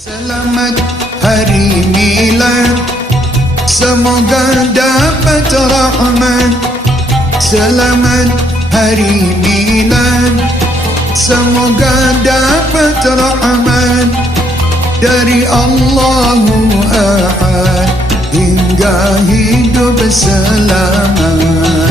Selamat hari milad, semoga dapat rahmat. Selamat hari milad, semoga dapat rahmat dari Allahu Ahad hingga hidup selamat.